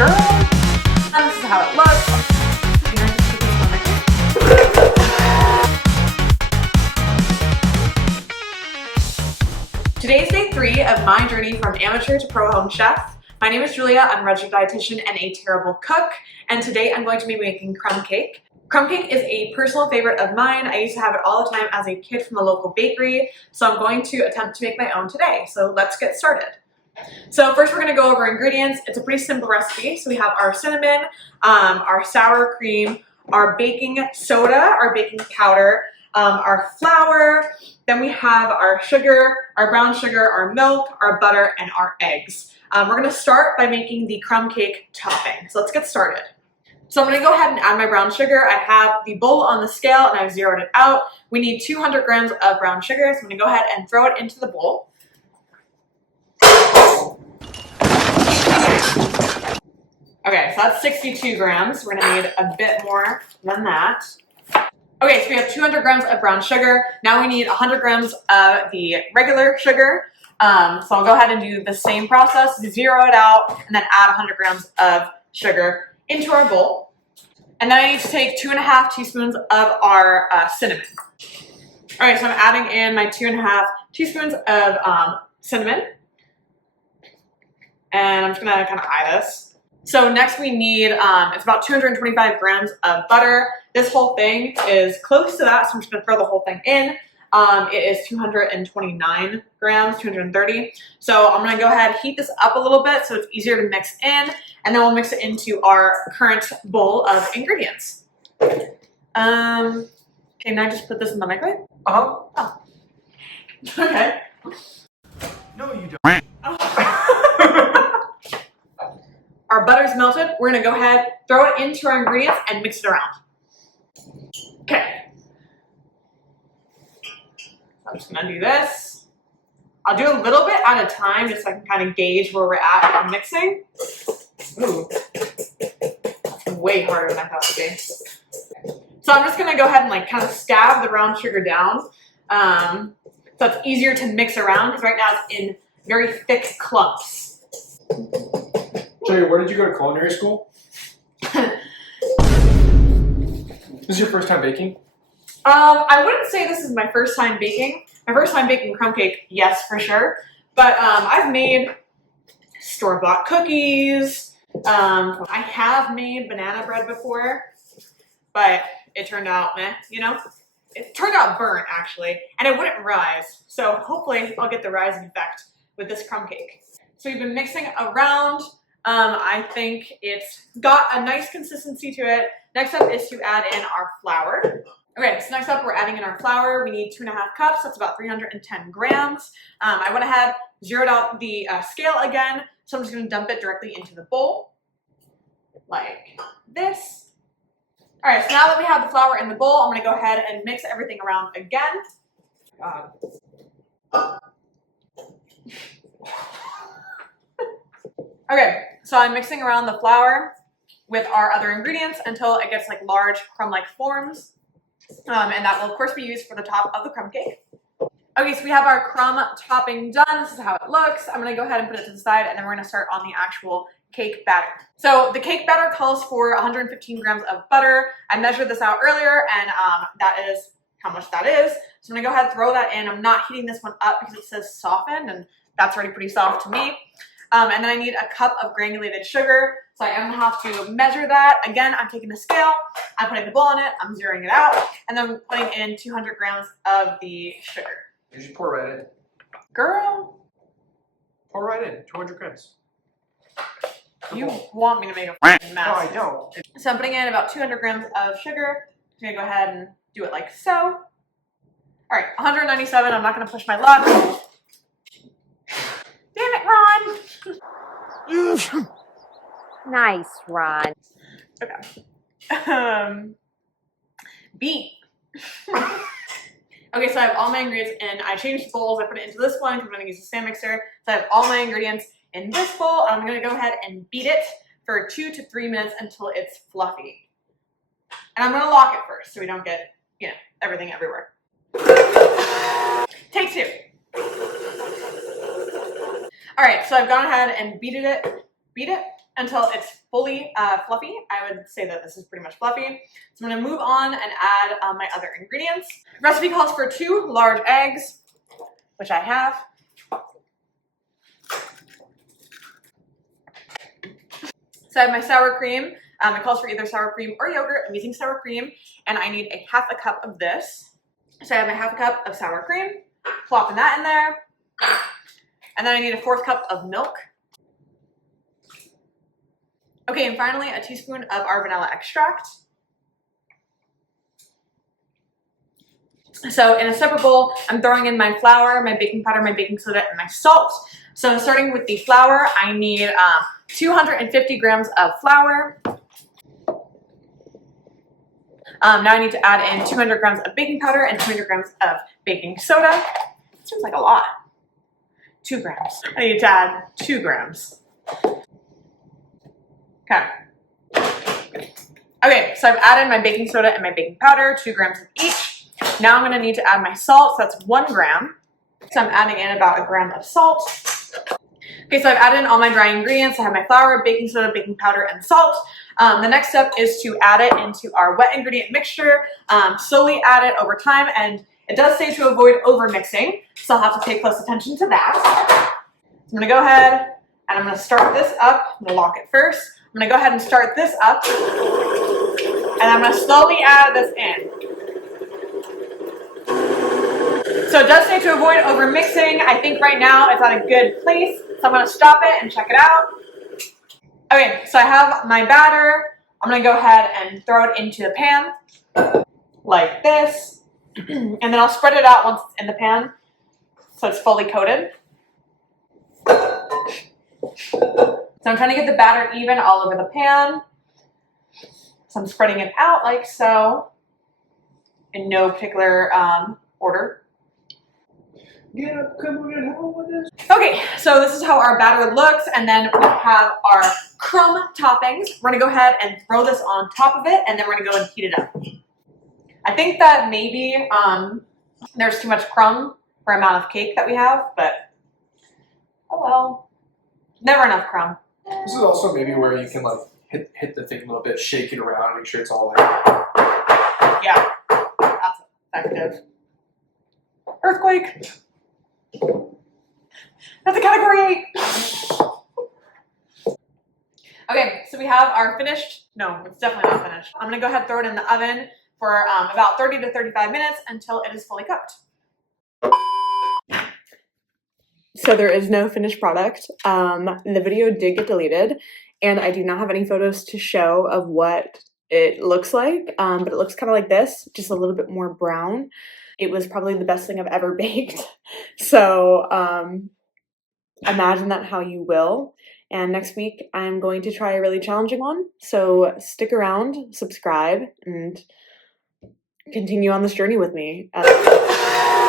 Girl, and this is how it looks. Today's day 3 of my journey from amateur to pro home chef. My name is Julia, I'm a registered dietitian and a terrible cook, and today I'm going to be making crumb cake. Crumb cake is a personal favorite of mine. I used to have it all the time as a kid from the local bakery, so I'm going to attempt to make my own today. So let's get started. So first we're going to go over ingredients. It's a pretty simple recipe. So we have our cinnamon, our sour cream, our baking soda, our baking powder, our flour, then we have our sugar, our brown sugar, our milk, our butter, and our eggs. We're going to start by making the crumb cake topping. So let's get started. So I'm going to go ahead and add my brown sugar. I have the bowl on the scale and I've zeroed it out. We need 200 grams of brown sugar, so I'm going to go ahead and throw it into the bowl. Okay, so that's 62 grams. We're gonna need a bit more than that. Okay, so we have 200 grams of brown sugar. Now we need 100 grams of the regular sugar. So I'll go ahead and do the same process, zero it out, and then add 100 grams of sugar into our bowl. And then I need to take 2.5 teaspoons of our cinnamon. All right, so I'm adding in my 2.5 teaspoons of cinnamon. And I'm just gonna kind of eye this. So next we need, it's about 225 grams of butter. This whole thing is close to that, so I'm just gonna throw the whole thing in. It is 229 grams, 230. So I'm gonna go ahead and heat this up a little bit so it's easier to mix in, and then we'll mix it into our current bowl of ingredients. Okay, now just put this in the microwave? Oh. Okay. No, you don't. Our butter's melted. We're gonna go ahead, throw it into our ingredients and mix it around. Okay. I'm just gonna do this. I'll do a little bit at a time just so I can kind of gauge where we're at with mixing. Ooh, that's way harder than I thought it would be. So I'm just gonna go ahead and like kind of stab the brown sugar down. So it's easier to mix around because right now it's in very thick clumps. Julia, where did you go to culinary school? This is your first time baking? I wouldn't say this is my first time baking. My first time baking crumb cake, yes, for sure. But I've made store-bought cookies. I have made banana bread before, but it turned out meh, you know? It turned out burnt, actually, and it wouldn't rise. So hopefully I'll get the rising effect with this crumb cake. So we've been mixing around. I think it's got a nice consistency to it. Next up is to add in our flour. Okay, so next up we're adding in our flour. We need 2.5 cups, that's about 310 grams. I went ahead, zeroed out the scale again, so I'm just gonna dump it directly into the bowl, like this. All right, so now that we have the flour in the bowl, I'm gonna go ahead and mix everything around again. Okay, so I'm mixing around the flour with our other ingredients until it gets like large crumb-like forms. And that will of course be used for the top of the crumb cake. Okay, so we have our crumb topping done. This is how it looks. I'm gonna go ahead and put it to the side and then we're gonna start on the actual cake batter. So the cake batter calls for 115 grams of butter. I measured this out earlier and that is how much that is. So I'm gonna go ahead and throw that in. I'm not heating this one up because it says softened and that's already pretty soft to me. And then I need a cup of granulated sugar. So I am gonna have to measure that. Again, I'm taking the scale, I'm putting the bowl on it, I'm zeroing it out, and then I'm putting in 200 grams of the sugar. You should pour right in. Girl. Pour right in, 200 grams. You want me to make a f***ing mess. No, I don't. So I'm putting in about 200 grams of sugar. I'm gonna go ahead and do it like so. All right, 197, I'm not gonna push my luck. Damn it, Ron! Nice, Ron. Okay. Beet. Okay, so I have all my ingredients in. I changed bowls. I put it into this one because I'm going to use a stand mixer. So I have all my ingredients in this bowl. I'm going to go ahead and beat it for 2 to 3 minutes until it's fluffy. And I'm going to lock it first so we don't get, you know, everything everywhere. Take 2. All right, so I've gone ahead and beat it. until it's fully fluffy. I would say that this is pretty much fluffy. So I'm gonna move on and add my other ingredients. Recipe calls for 2 large eggs, which I have. So I have my sour cream. It calls for either sour cream or yogurt. I'm using sour cream, and I need a 1/2 cup of this. So I have my 1/2 cup of sour cream, plopping that in there. And then I need a 1/4 cup of milk. Okay, and finally a teaspoon of our vanilla extract. So in a separate bowl, I'm throwing in my flour, my baking powder, my baking soda, and my salt. So starting with the flour, I need 250 grams of flour. Now I need to add in 200 grams of baking powder and 200 grams of baking soda. Seems like a lot. 2 grams. I need to add 2 grams. Okay. Okay, so I've added my baking soda and my baking powder, 2 grams of each. Now I'm gonna need to add my salt, so that's 1 gram. So I'm adding in about 1 gram of salt. Okay, so I've added in all my dry ingredients. I have my flour, baking soda, baking powder, and salt. The next step is to add it into our wet ingredient mixture. Slowly add it over time, and it does say to avoid over mixing, so I'll have to pay close attention to that. So I'm gonna go ahead and I'm gonna start this up. I'm gonna lock it first. I'm gonna go ahead and start this up, and I'm gonna slowly add this in. So it does say to avoid over mixing. I think right now it's at a good place, so I'm gonna stop it and check it out. Okay, so I have my batter. I'm gonna go ahead and throw it into the pan, like this. And then I'll spread it out once it's in the pan, so it's fully coated. So I'm trying to get the batter even all over the pan. So I'm spreading it out like so, in no particular order. Yeah, come on home with this. Okay, so this is how our batter looks, and then we have our crumb toppings. We're gonna go ahead and throw this on top of it, and then we're gonna go and heat it up. I think that maybe there's too much crumb for amount of cake that we have, but oh well. Never enough crumb. This is also maybe where you can like hit the thing a little bit, shake it around, make sure it's all like. Yeah, that's effective. Earthquake. That's a category 8. Okay, so we have our finished, no, it's definitely not finished. I'm gonna go ahead and throw it in the oven for about 30 to 35 minutes until it is fully cooked. So there is no finished product. The video did get deleted, and I do not have any photos to show of what it looks like, but it looks kind of like this, just a little bit more brown. It was probably the best thing I've ever baked. So imagine that how you will. And next week I'm going to try a really challenging one. So stick around, subscribe, and continue on this journey with me.